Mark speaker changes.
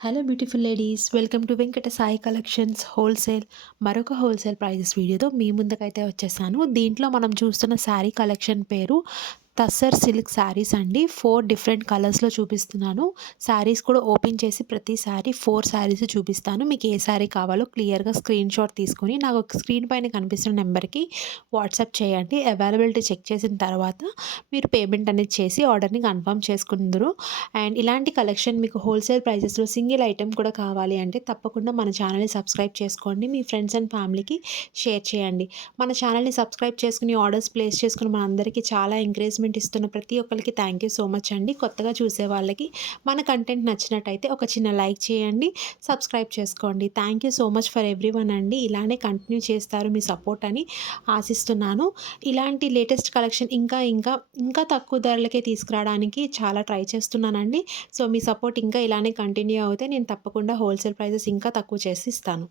Speaker 1: Hello beautiful ladies welcome to Venkata Sai collections wholesale మరొక wholesale prices వీడియోతో మీ ముందుకైతే వచ్చేసాను. దీంట్లో మనం చూస్తున్న శారీ కలెక్షన్ పేరు తస్సర్ సిల్క్ శారీస్ అండి. ఫోర్ డిఫరెంట్ కలర్స్లో చూపిస్తున్నాను. శారీస్ కూడా ఓపెన్ చేసి ప్రతి శారీ ఫోర్ శారీస్ చూపిస్తాను. మీకు ఏ శారీ కావాలో క్లియర్గా స్క్రీన్ షాట్ తీసుకొని నాకు స్క్రీన్ పైన కనిపిస్తున్న నెంబర్కి వాట్సాప్ చేయండి. అవైలబిలిటీ చెక్ చేసిన తర్వాత మీరు పేమెంట్ అనేది చేసి ఆర్డర్ని కన్ఫర్మ్ చేసుకుందరు. అండ్ ఇలాంటి కలెక్షన్ మీకు హోల్సేల్ ప్రైజెస్లో సింగిల్ ఐటెం కూడా కావాలి అంటే తప్పకుండా మన ఛానల్ని సబ్స్క్రైబ్ చేసుకోండి. మీ ఫ్రెండ్స్ అండ్ ఫ్యామిలీకి షేర్ చేయండి. మన ఛానల్ని సబ్స్క్రైబ్ చేసుకుని ఆర్డర్స్ ప్లేస్ చేసుకుని మనందరికీ చాలా ఎంకరేజ్మెంట్ ఎంకరేజ్మెంట్ ఇస్తున్న ప్రతి ఒక్కరికి థ్యాంక్ యూ సో మచ్ అండి. కొత్తగా చూసే వాళ్ళకి మన కంటెంట్ నచ్చినట్టయితే ఒక చిన్న లైక్ చేయండి. సబ్స్క్రైబ్ చేసుకోండి. Thank you so much for everyone అండి. ఇలానే కంటిన్యూ చేస్తారు మీ సపోర్ట్ అని ఆశిస్తున్నాను. ఇలాంటి లేటెస్ట్ కలెక్షన్ ఇంకా ఇంకా ఇంకా తక్కువ ధరలకే తీసుకురావడానికి చాలా ట్రై చేస్తున్నానండి. సో మీ సపోర్ట్ ఇంకా ఇలానే కంటిన్యూ అవుతే నేను తప్పకుండా హోల్సేల్ ప్రైజెస్ ఇంకా తక్కువ చేసి ఇస్తాను.